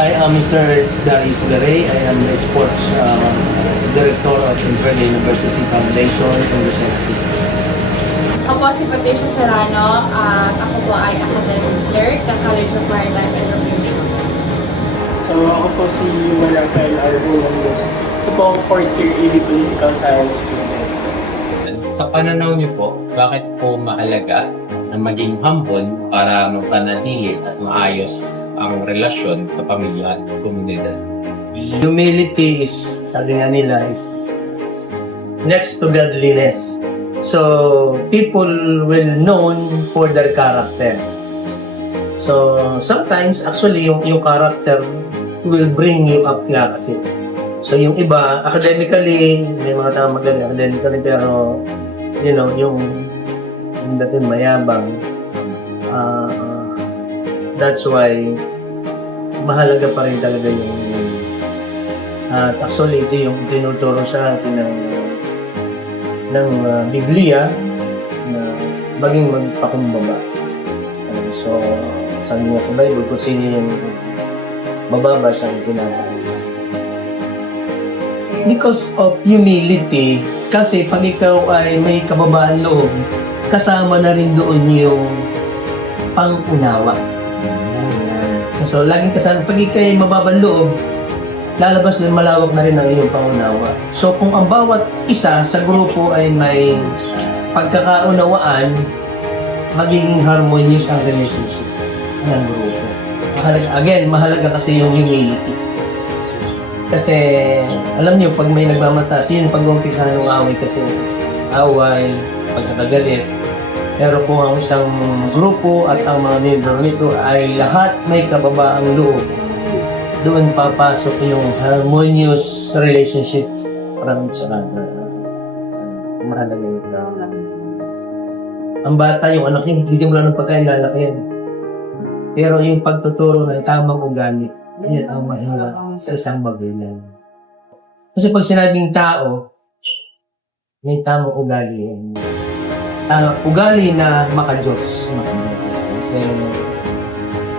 I am Mr. Darius Garay. I am the sports director at Inferno University Foundation in Lucena City. Ako po si Patricia Serrano at ako po ay academic clerk ng College of Maritime Education. So ako po si Rafael R. Hernandez. So po ako 4th year AD Political Science student. Sa pananaw niyo po, bakit po mahalaga na maging humble para mapanatili at maayos ang relasyon sa pamilya at komunidad? Humility is, sabi nga nila, is next to godliness. So, people will known for their character. So, sometimes, actually, yung character will bring you up nga kasi. So, yung iba, academically, may mga tao magaling academically, pero, you know, yung dating mayabang, that's why, mahalaga pa rin talaga yung at actually, ito yung tinuturo sa atin ng Biblia na maging magpakumbaba. So, sabi nga sa Bible, kung sino yung mababa siyang tinataas. Because of humility, kasi pag ikaw ay may kababaan loob, kasama na rin doon yung pang-unawa. So, laging kasama, pag ikaw ay mababang loob, lalabas din malawak na rin ang iyong pangunawa. So kung ang bawat isa sa grupo ay may pagkakaunawaan, magiging harmonious ang relationship ng grupo. Mahalaga kasi yung humility. Kasi alam niyo, pag may nagmamataas, yun pag-umpisa ng away kasi away, pagkakagalit. Pero kung ang isang grupo at ang mga member nito ay lahat may kababaang loob, doon papasok yung harmonious relationship para sa mahalaga yun. Ang bata, yung anak yun, hindi mo lang ng pagkain lalaki yan. Pero yung pagtuturo ng tamang ugali, yan ang mahalaga sa isang magulang. Kasi pag sinabing tao, yung tamang ugali yan. Ugali na makajos. Kasi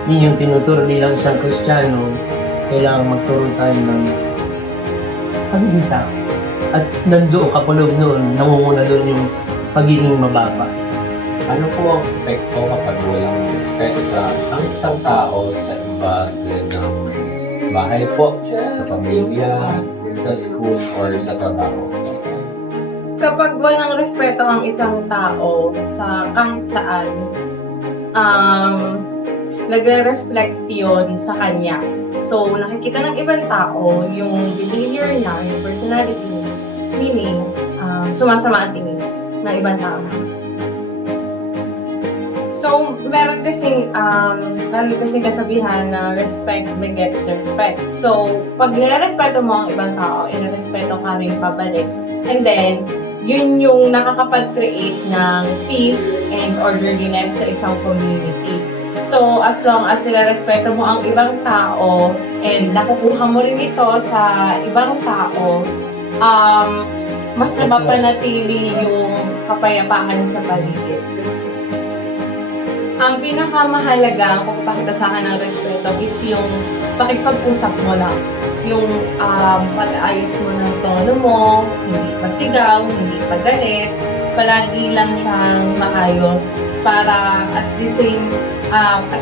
yun yung tinuturo bilang isang Kristiyano, kailangan magturo tayo ng pagiging tao. At nandoon, kapulog noon, namumuna doon yung pagiging mababa. Ano po ang epekto kapag walang respeto sa ang isang tao sa iba ng bahay po, sa pamilya, sa school, or sa trabaho? Kapag walang respeto ang isang tao sa kahit saan, nagre-reflect yun sa kanya. So, nakikita ng ibang tao yung behavior niya, yung personality niya, meaning, sumasama ang tingin ng ibang tao. So, meron kasing kasabihan na respect begets respect. So, pag nire-respeto mo ang ibang tao, ire-respeto ka rin pabalik. And then, yun yung nakakapag-create ng peace and orderliness sa isang community. So, as long as nire-respeto mo ang ibang tao and nakukuha mo rin ito sa ibang tao, mas napapanatili yung kapayapaan sa paligid. Ang pinakamahalaga kung pakita sa akin ng respeto is yung pakipag-usap mo lang. Yung pag-ayos mo ng tono mo, hindi pa sigaw, hindi pa galit, palagi lang siyang maayos para at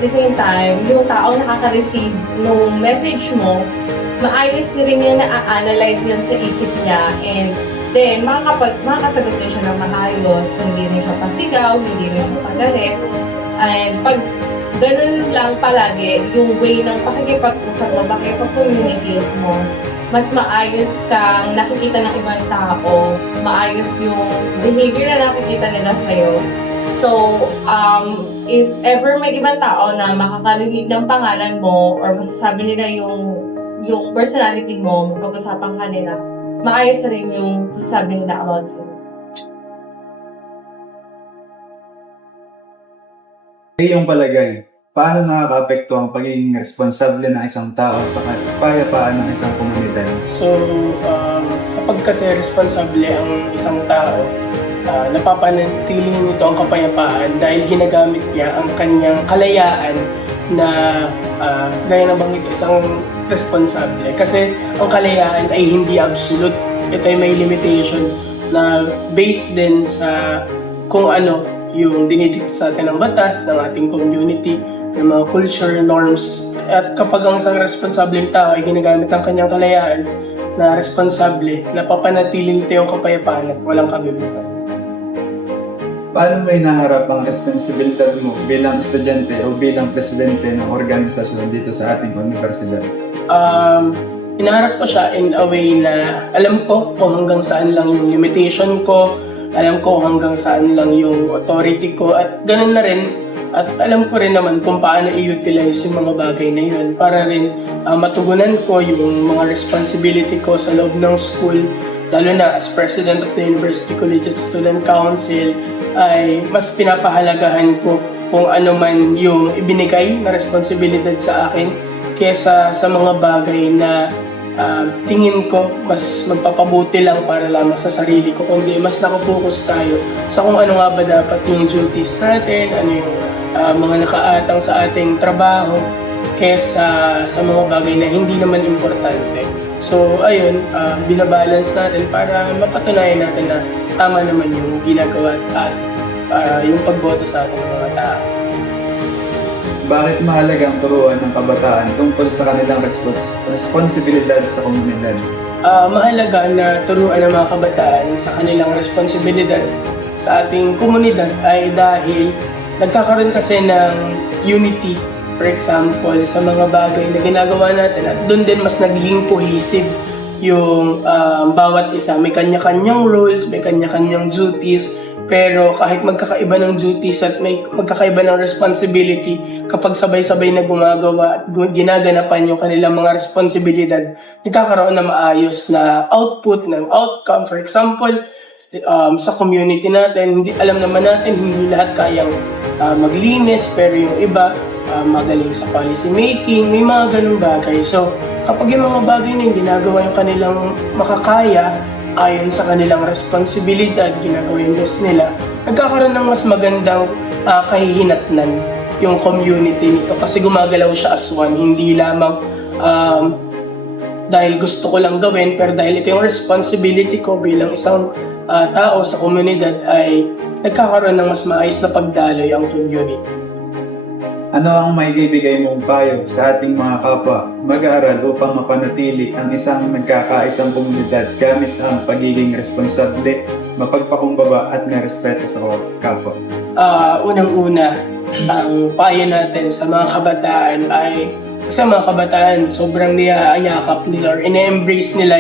the same time, yung tao nakaka-receive nung message mo, maayos rin yung na-analyze yun sa isip niya, and then makakasagot din siya ng maayos, hindi rin siya pasigaw, hindi rin siya pagalit. And pag ganun lang palagi, yung way ng pakikipag-usap mo, pakikipag-communicate mo, mas maayos kang nakikita ng ibang tao, maayos yung behavior na nakikita nila sa'yo. So, if ever may ibang tao na makakarinig ng pangalan mo or masasabi nila yung personality mo, magpag-usapan ka nila, maayos rin yung sasabi nila about sa'yo. Iyong palagay, paano nakaka-apekto ang pagiging responsable ng isang tao sa kapayapaan ng isang komunidad? So, kapag kasi responsable ang isang tao, napapanatili nito ang kapayapaan dahil ginagamit niya ang kanyang kalayaan na gaya ng banggit ko, isang responsable. Kasi ang kalayaan ay hindi absolute. Ito ay may limitation na based din sa kung ano yung dinidikta sa atin ng batas, ng ating community, ng mga culture, norms. At kapag ang isang responsableng tao ay ginagamit ng kanyang kalayaan na responsable, napapanatiling nito yung kapayapaan at walang kaguluhan. Paano mo inaharap ang responsibilidad mo bilang estudyante o bilang presidente ng organisasyon dito sa ating universidad? Inaharap ko siya in a way na alam ko kung hanggang saan lang yung limitation ko, alam ko hanggang saan lang yung authority ko, at ganun na rin. At alam ko rin naman kung paano i-utilize yung mga bagay na yun para rin matugunan ko yung mga responsibility ko sa loob ng school, lalo na as President of the University Collegiate Student Council, ay mas pinapahalagahan ko kung ano man yung ibinigay na responsibilidad sa akin kesa sa mga bagay na tingin ko mas magpapabuti lang para lamang sa sarili ko, kundi mas nakafocus tayo sa kung ano nga ba dapat yung duties natin, ano yung mga nakaatang sa ating trabaho kesa sa mga bagay na hindi naman importante. So ayun, binabalance natin para mapatunayan natin na tama naman yung ginagawa at yung pagboto sa ating mga tao. Bakit mahalagang turuan ng kabataan tungkol sa kanilang responsibilidad sa komunidad? Mahalaga na turuan ng mga kabataan sa kanilang responsibilidad sa ating komunidad ay dahil nagkakaroon kasi ng unity, for example, sa mga bagay na ginagawa natin, at doon din mas nagiging cohesive yung bawat isa. May kanya-kanyang roles, may kanya-kanyang duties, pero kahit magkakaiba ng duties at may magkakaiba ng responsibility, kapag sabay-sabay na gumagawa at ginaganapan yung kanilang mga responsibilidad, nagkakaroon na maayos na output, ng outcome. For example, sa community natin, alam naman natin hindi lahat kayang maglinis, pero yung iba magaling sa policy making, may mga ganung bagay. So kapag yung mga bagay na yung ginagawa yung kanilang makakaya ayon sa kanilang responsibilidad, ginagawa yung best nila, nagkakaroon ng mas magandang kahihinatnan yung community nito kasi gumagalaw siya as one, hindi lamang dahil gusto ko lang gawin, pero dahil ito yung responsibility ko bilang isang tao sa komunidad, ay nagkakaroon ng mas maayos na pagdaloy ang community. Ano ang maibibigay mong payo sa ating mga kapwa mag-aaral upang mapanatili ang isang nagkakaisang komunidad gamit ang pagiging responsable, mapagpakumbaba at may respeto sa kapwa? Unang-una, ang payo natin sa mga kabataan ay sa mga kabataan sobrang niyayakap nila or ine-embrace nila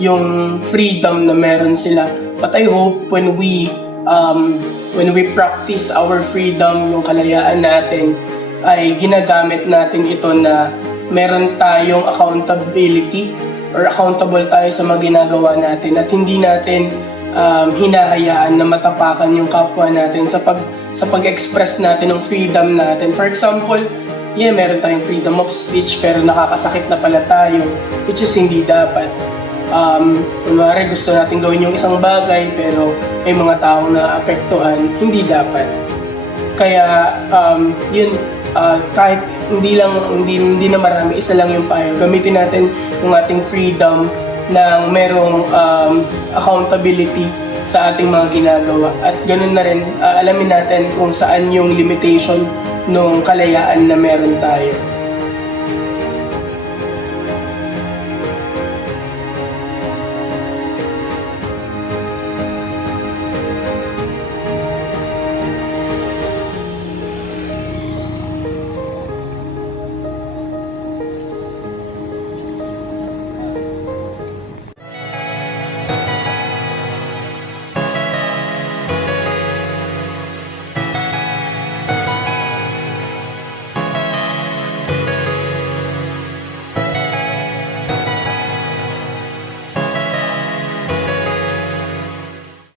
yung freedom na meron sila. But I hope when we practice our freedom, yung kalayaan natin, ay ginagamit natin ito na meron tayong accountability or accountable tayo sa mga ginagawa natin at hindi natin hinahayaan na matapakan yung kapwa natin sa pag-express natin ng freedom natin. For example, meron tayong freedom of speech pero nakakasakit na pala tayo, which is hindi dapat. Kunwari gusto natin gawin yung isang bagay pero may mga taong naapektuhan, hindi dapat. Kaya kahit hindi na marami, isa lang yung payo. Gamitin natin yung ating freedom na merong accountability sa ating mga ginagawa. At ganun na rin, alamin natin kung saan yung limitation ng kalayaan na meron tayo.